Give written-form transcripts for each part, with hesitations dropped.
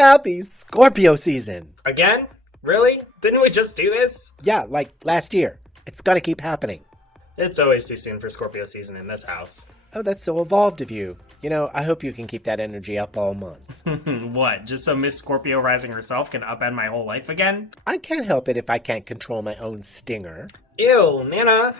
Happy Scorpio season. Again? Really? Didn't we just do this? Yeah, like last year. It's gonna keep happening. It's always too soon for Scorpio season in this house. Oh, that's so evolved of you. I hope you can keep that energy up all month. What? Just so Miss Scorpio Rising herself can upend my whole life again? I can't help it if I can't control my own stinger. Ew, Nana.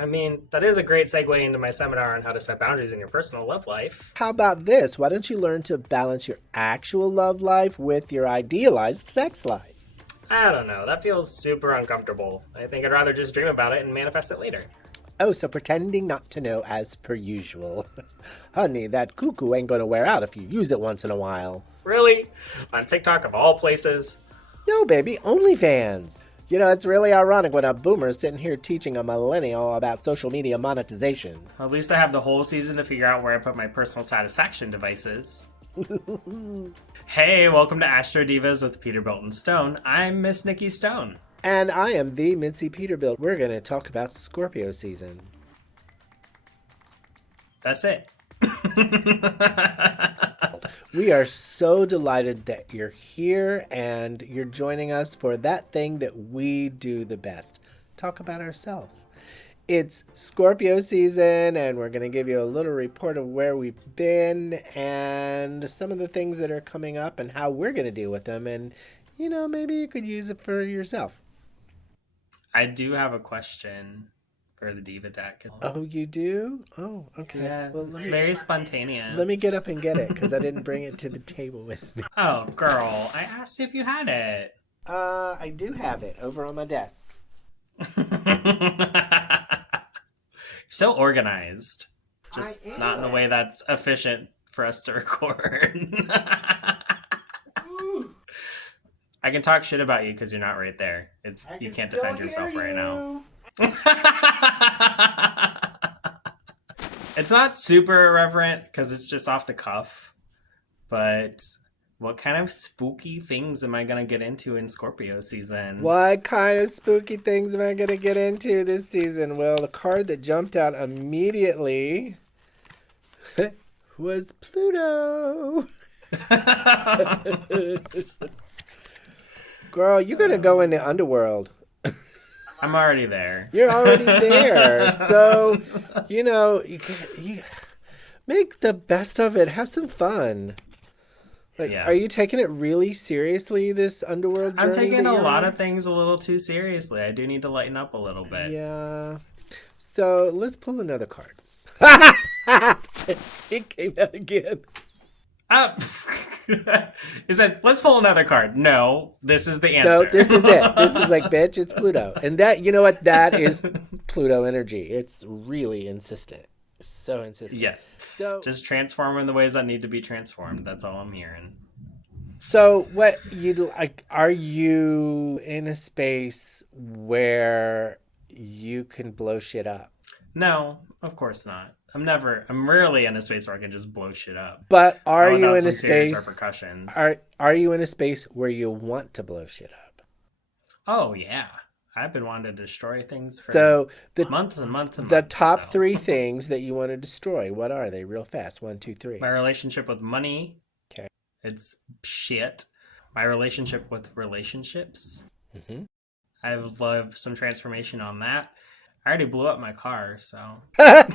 I mean, that is a great segue into my seminar on how to set boundaries in your personal love life. How about this? Why don't you learn to balance your actual love life with your idealized sex life? I don't know. That feels super uncomfortable. I think I'd rather just dream about it and manifest it later. Oh, so pretending not to know as per usual. Honey, that cuckoo ain't gonna wear out if you use it once in a while. Really? On TikTok of all places? Yo, baby, OnlyFans. It's really ironic when a boomer is sitting here teaching a millennial about social media monetization. At least I have the whole season to figure out where I put my personal satisfaction devices. Hey, welcome to AstroDivaz with Peterbilt and Stone. I'm Miss Nikki Stone. And I am the Mitze Peterbilt. We're going to talk about Scorpio season. That's it. We are so delighted that you're here and you're joining us for that thing that we do the best. Talk about ourselves. It's Scorpio season and we're going to give you a little report of where we've been and some of the things that are coming up and how we're going to deal with them. And, maybe you could use it for yourself. I do have a question for the Diva Deck. Oh, you do? Oh, okay. Yeah, well, it's very spontaneous. Let me get up and get it, because I didn't bring it to the table with me. Oh, girl, I asked if you had it. I do have it over on my desk. So organized. Just not in a way that's efficient for us to record. I can talk shit about you because you're not right there. You can't defend yourself right now. It's not super irreverent because it's just off the cuff. But what kind of spooky things am I going to get into in Scorpio season? What kind of spooky things am I going to get into this season? Well, the card that jumped out immediately was Pluto. Girl, you're going to go in the underworld. I'm already there. You're already there. So, you make the best of it. Have some fun. Are you taking it really seriously, this underworld journey? I'm taking a lot of things a little too seriously. I do need to lighten up a little bit. Yeah. So, let's pull another card. It came out again. Is it, let's pull another card. No, this is the answer. No, this is it. This is like, bitch, it's Pluto. And that, you know what? That is Pluto energy. It's really insistent. So insistent. Yeah. So, just transform in the ways that need to be transformed. That's all I'm hearing. So what are you in a space where you can blow shit up? No, of course not. I'm rarely in a space where I can just blow shit up. But are you in a space repercussions? Are you in a space where you want to blow shit up? Oh yeah. I've been wanting to destroy things for months and months and months. The top 3 things that you want to destroy, what are they? Real fast. 1, 2, 3. My relationship with money. Okay. It's shit. My relationship with relationships. Mm-hmm. I would love some transformation on that. I already blew up my car, so. I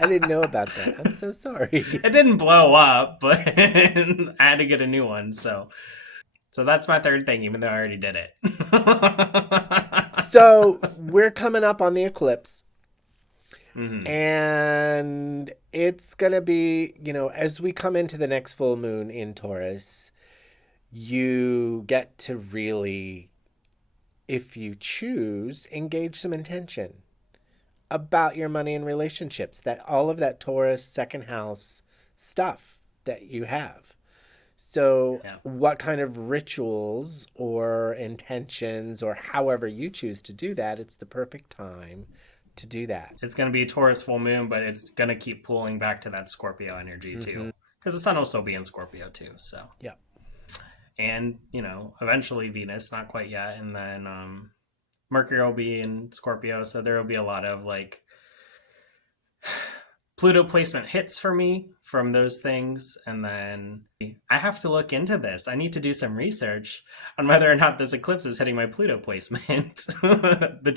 didn't know about that. I'm so sorry. It didn't blow up, but I had to get a new one, so that's my third thing, even though I already did it. So we're coming up on the eclipse. Mm-hmm. And it's going to be, as we come into the next full moon in Taurus, you get to really, if you choose, engage some intention about your money and relationships, that all of that Taurus second house stuff that you have. So what kind of rituals or intentions or however you choose to do that, it's the perfect time to do that. It's going to be a Taurus full moon, but it's going to keep pulling back to that Scorpio energy too. Because the sun will still be in Scorpio too. So yeah. And, eventually Venus, not quite yet. And then Mercury will be in Scorpio. So there will be a lot of Pluto placement hits for me from those things, and then I have to look into this. I need to do some research on whether or not this eclipse is hitting my Pluto placement. The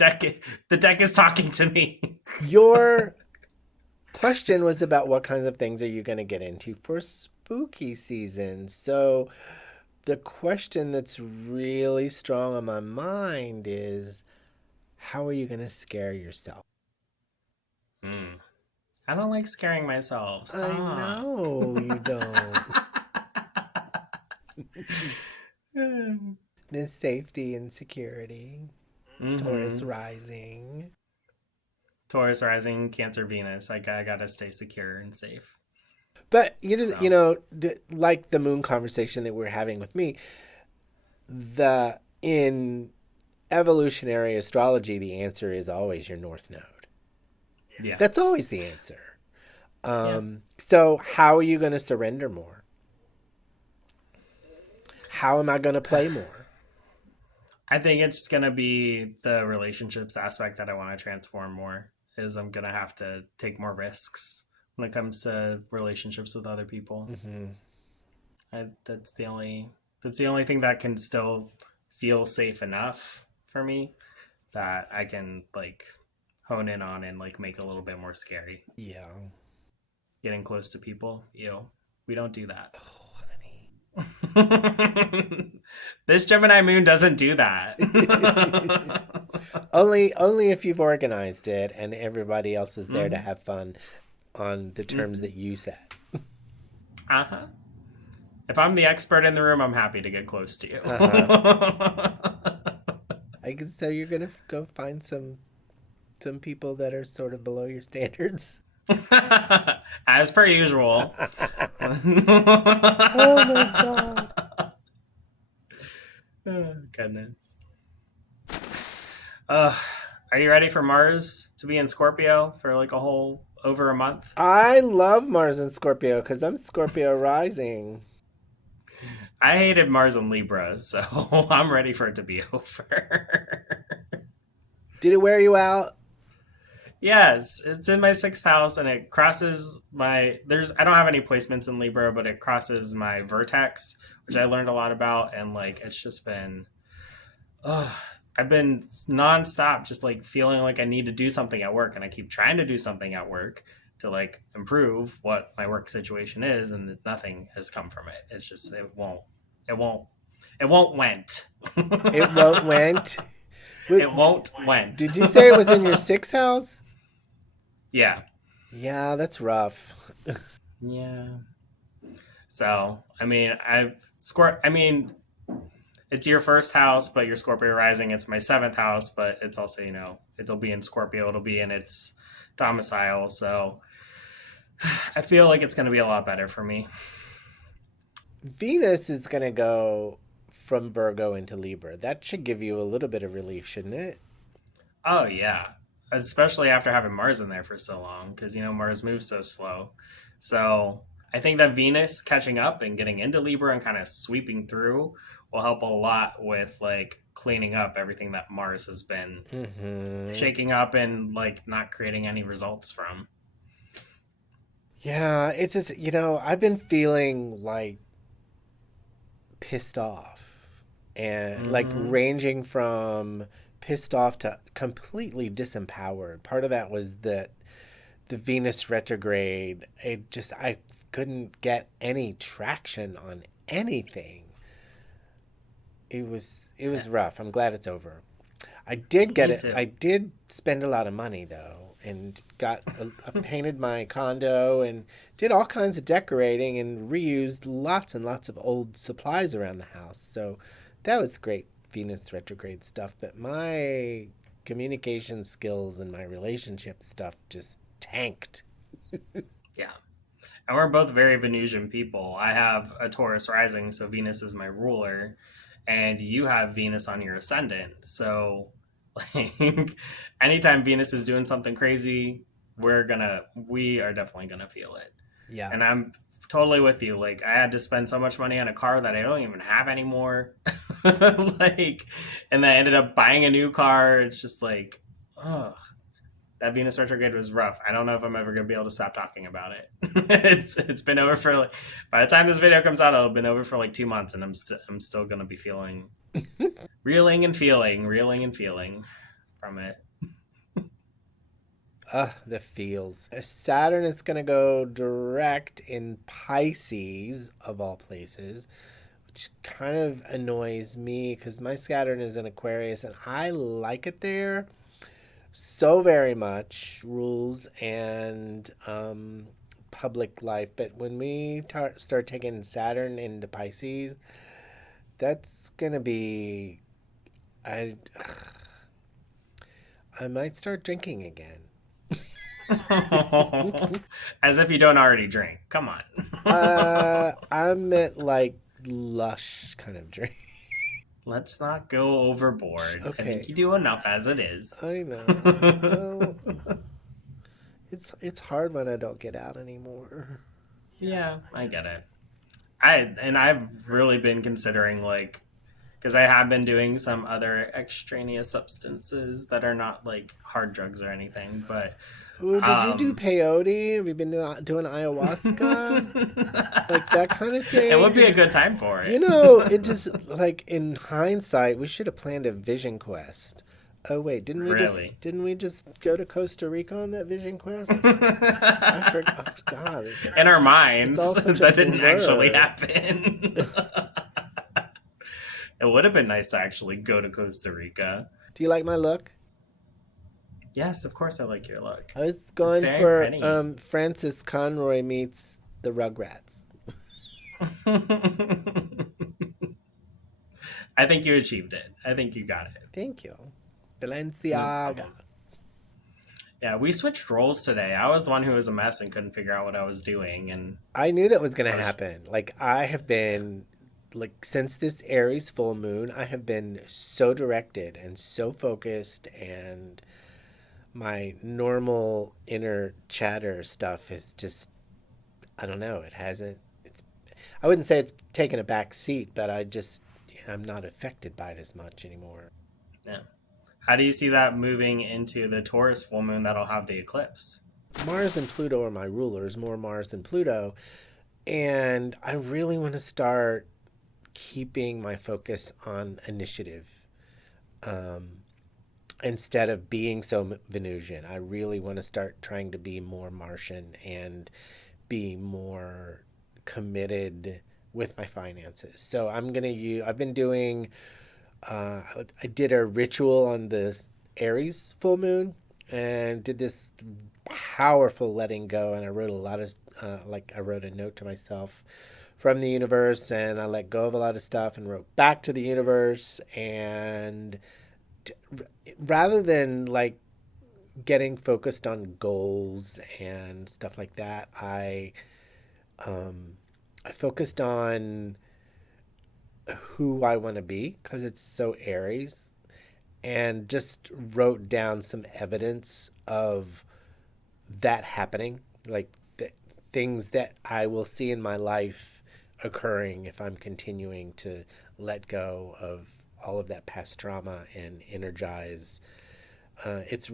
deck is talking to me. Your question was about what kinds of things are you going to get into for spooky season. So the question that's really strong on my mind is, how are you going to scare yourself? I don't like scaring myself. I Stop. know you don't. Miss Safety and Security. Taurus rising. Taurus rising, Cancer, Venus. I gotta stay secure and safe. But So. like the moon conversation that we're having with me, the in evolutionary astrology, the answer is always your north node. Yeah. That's always the answer. Yeah. So how are you going to surrender more? How am I going to play more? I think it's gonna be the relationships aspect that I want to transform more. Is I'm gonna have to take more risks when it comes to relationships with other people. Mm-hmm. That's the only thing that can still feel safe enough for me that I can like hone in on and like make a little bit more scary. Yeah. Getting close to people, we don't do that. Oh, honey. This Gemini moon doesn't do that. only if you've organized it and everybody else is there to Mm-hmm. have fun on the terms that you set. Uh-huh. If I'm the expert in the room, I'm happy to get close to you. So you're gonna go find some people that are sort of below your standards. As per usual. Oh my god. Oh, goodness. Uh, are you ready for Mars to be in Scorpio for like a whole over a month? I love Mars and Scorpio because I'm Scorpio rising. I hated Mars and Libra, so I'm ready for it to be over. Did it wear you out? Yes, it's in my sixth house and it crosses my I don't have any placements in Libra, but it crosses my vertex, which I learned a lot about, and like it's just been I've been nonstop just like feeling like I need to do something at work, and I keep trying to do something at work to like improve what my work situation is, and nothing has come from it. It's just it won't it won't went. It won't went. It won't went. Did you say it was in your sixth house? Yeah. Yeah, that's rough. Yeah. So, it's your first house, but your Scorpio rising. It's my seventh house, but it's also, it'll be in Scorpio. It'll be in its domicile. So I feel like it's going to be a lot better for me. Venus is going to go from Virgo into Libra. That should give you a little bit of relief, shouldn't it? Oh, yeah. Especially after having Mars in there for so long, because, Mars moves so slow. So I think that Venus catching up and getting into Libra and kind of sweeping through will help a lot with like cleaning up everything that Mars has been shaking up and like not creating any results from. Yeah, it's just, I've been feeling like pissed off and like ranging from pissed off to completely disempowered. Part of that was that the Venus retrograde, I couldn't get any traction on anything. It was rough. I'm glad it's over. I did get Me it. too. I did spend a lot of money though, and painted my condo and did all kinds of decorating and reused lots and lots of old supplies around the house. So that was great Venus retrograde stuff. But my communication skills and my relationship stuff just tanked. Yeah. And we're both very Venusian people. I have a Taurus rising, so Venus is my ruler, and you have Venus on your ascendant. So, like, anytime Venus is doing something crazy, we are definitely gonna feel it. Yeah. And I'm totally with you. Like, I had to spend so much money on a car that I don't even have anymore. Like, and then I ended up buying a new car. It's just like, oh, that Venus retrograde was rough. I don't know if I'm ever gonna be able to stop talking about it. It's been over for like, by the time this video comes out, it'll have been over for like 2 months, and I'm still gonna be feeling reeling and feeling from it. The feels. Saturn is going to go direct in Pisces, of all places, which kind of annoys me because my Saturn is in Aquarius and I like it there so very much, rules and public life. But when we start taking Saturn into Pisces, that's going to be. I, I might start drinking again. As if you don't already drink. Come on. I meant like lush kind of drink. Let's not go overboard. I think Okay, you do enough as it is. I know. Well, it's hard when I don't get out anymore. Yeah, I get it. I've really been considering like, because I have been doing some other extraneous substances that are not like hard drugs or anything, but Ooh, did you do um peyote? Have you been doing ayahuasca? Like that kind of it thing? would be a good time for You it. know, it just like in hindsight, we should have planned a vision quest. Oh wait, Really. didn't we just go to Costa Rica on that vision quest? I forgot. Oh, God, In our it's minds, all such a that didn't actually blur. happen. It would have been nice to actually go to Costa Rica. Do you like my look? Yes, of course I like your look. I was It's going very for pretty. Francis Conroy meets the Rugrats. I think you achieved it. I think you got it. Thank you. No Balenciaga. problem. Yeah, we switched roles today. I was the one who was a mess and couldn't figure out what I was doing, and I knew that was going I to was happen. Like, I have been, like, since this Aries full moon, I have been so directed and so focused, and my normal inner chatter stuff is just, I don't know, it hasn't, it's, I wouldn't say it's taken a back seat, but I'm not affected by it as much anymore. yeah. How do you see that moving into the Taurus full moon that'll have the eclipse? Mars and Pluto are my rulers, more Mars than Pluto. And I really want to start keeping my focus on initiative instead of being so Venusian. I really want to start trying to be more Martian and be more committed with my finances. So I've been doing, uh, I did a ritual on the Aries full moon and did this powerful letting go. And I wrote a lot of, I wrote a note to myself from the universe and I let go of a lot of stuff and wrote back to the universe. And rather than like getting focused on goals and stuff like that, I focused on who I want to be because it's so Aries and just wrote down some evidence of that happening, like things that I will see in my life occurring if I'm continuing to let go of all of that past trauma and energize. For it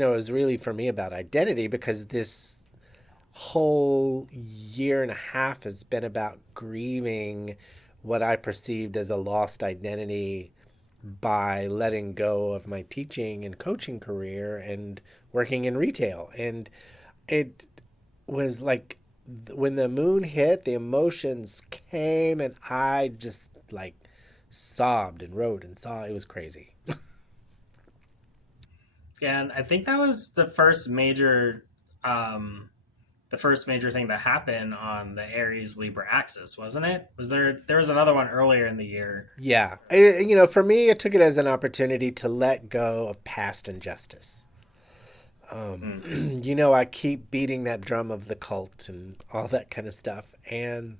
was really for me about identity because this whole year and a half has been about grieving what I perceived as a lost identity by letting go of my teaching and coaching career and working in retail. And it was like when the moon hit, the emotions came and I just like sobbed and wrote and saw. It was crazy. Yeah, and I think that was um, the first major thing that happened on the Aries Libra axis, wasn't it? There was another one earlier in the year? Yeah. For me, I took it as an opportunity to let go of past injustice. Mm. I keep beating that drum of the cult and all that kind of stuff. And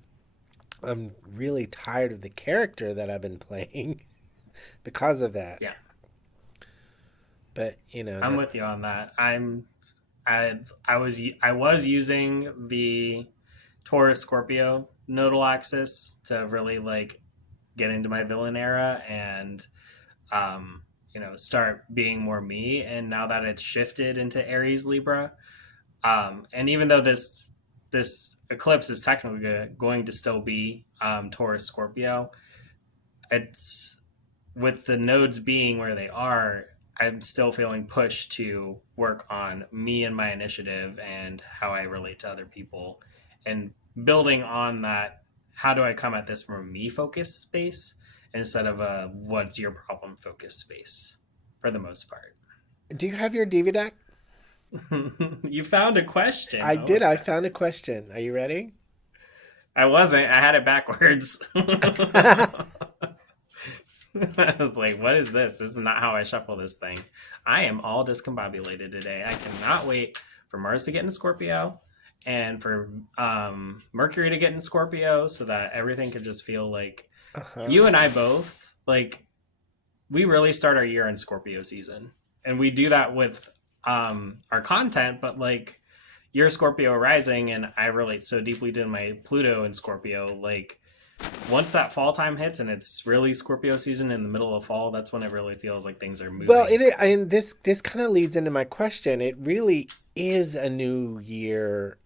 I'm really tired of the character that I've been playing because of that. Yeah, But, I'm that with you on that. I was using the Taurus Scorpio nodal axis to really like get into my villain era, and start being more me. And now that it's shifted into Aries Libra, and even though this eclipse is technically going to still be Taurus Scorpio, it's with the nodes being where they are, I'm still feeling pushed to work on me and my initiative and how I relate to other people, and building on that. How do I come at this from a me focused space instead of a what's your problem focused space for the most part? Do you have your Diva Deck? You found a question. I Oh, did. it's I found a backwards. question. Are you ready? I wasn't. I had it backwards. I was like, what is this? This is not how I shuffle this thing. I am all discombobulated today. I cannot wait for Mars to get into Scorpio and for Mercury to get in Scorpio so that everything could just feel like Uh-huh. you and I both, like, we really start our year in Scorpio season. And we do that with our content, but like, you're Scorpio rising, and I relate so deeply to my Pluto in Scorpio. Like, once that fall time hits and it's really Scorpio season in the middle of fall, that's when it really feels like things are Well, moving. and this kind of leads into my question. It really is a new year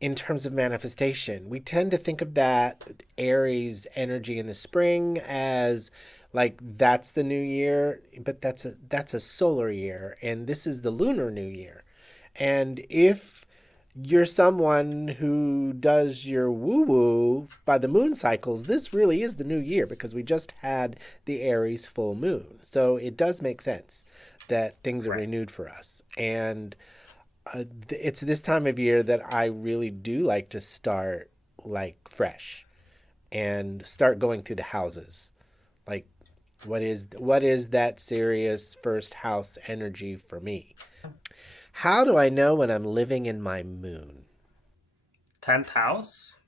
in terms of manifestation. We tend to think of that Aries energy in the spring as like that's the new year, but that's a solar year, and this is the lunar new year. And if you're someone who does your woo woo by the moon cycles, this really is the new year because we just had the Aries full moon. So it does make sense that things are Right. renewed for us. And it's this time of year that I really do like to start like fresh and start going through the houses. Like what is that serious first house energy for me? How do I know when I'm living in my moon? 10th house?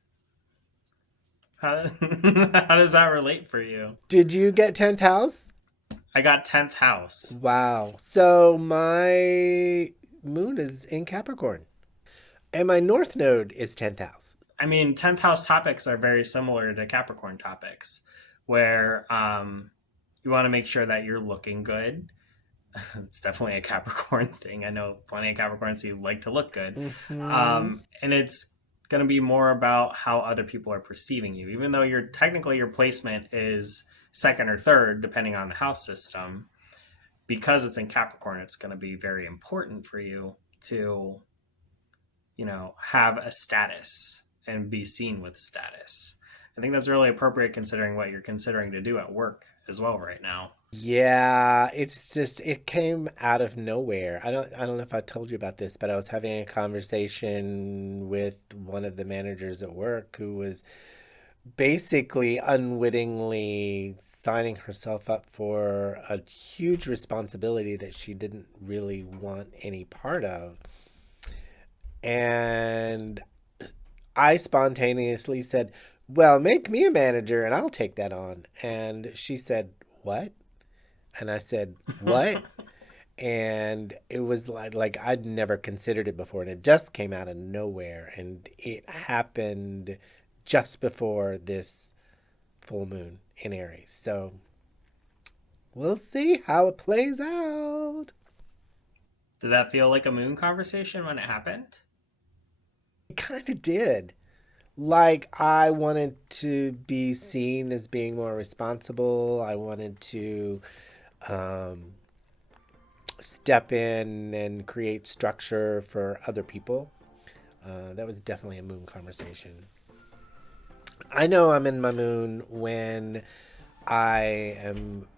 How, how does that relate for you? Did you get 10th house? I got 10th house. Wow. So my moon is in Capricorn and my north node is 10th house. I mean, 10th house topics are very similar to Capricorn topics, where you want to make sure that you're looking good. It's definitely a Capricorn thing. I know plenty of Capricorns who like to look good. Hmm. And it's going to be more about how other people are perceiving you, even though you're technically your placement is second or third, depending on the house system. Because it's in Capricorn, it's going to be very important for you to, have a status and be seen with status. I think that's really appropriate considering what you're considering to do at work as well right now. Yeah, it's just it came out of nowhere. I don't know if I told you about this, but I was having a conversation with one of the managers at work who was basically unwittingly signing herself up for a huge responsibility that she didn't really want any part of. And I spontaneously said, "Well, make me a manager and I'll take that on." And she said, "What?" And I said, "What?" And it was like I'd never considered it before, and it just came out of nowhere, and it happened just before this full moon in Aries. So we'll see how it plays out. Did that feel like a moon conversation when it happened? It kind of did. Like I wanted to be seen as being more responsible. I wanted to um, step in and create structure for other people. That was definitely a moon conversation. I know I'm in my moon when I am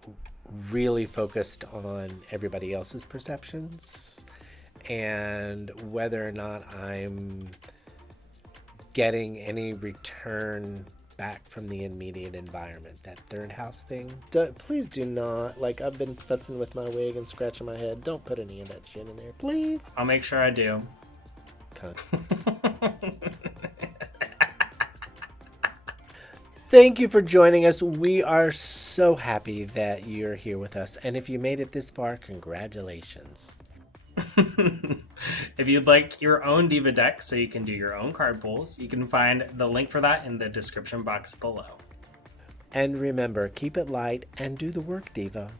really focused on everybody else's perceptions and whether or not I'm getting any return back from the immediate environment. That third house thing. Please do not. Like, I've been futzing with my wig and scratching my head. Don't put any of that shit in there, please. I'll make sure I do. Cunt. Thank you for joining us. We are so happy that you're here with us. And if you made it this far, congratulations. If you'd like your own Diva deck so you can do your own card pulls, you can find the link for that in the description box below. And remember, keep it light and do the work, Diva.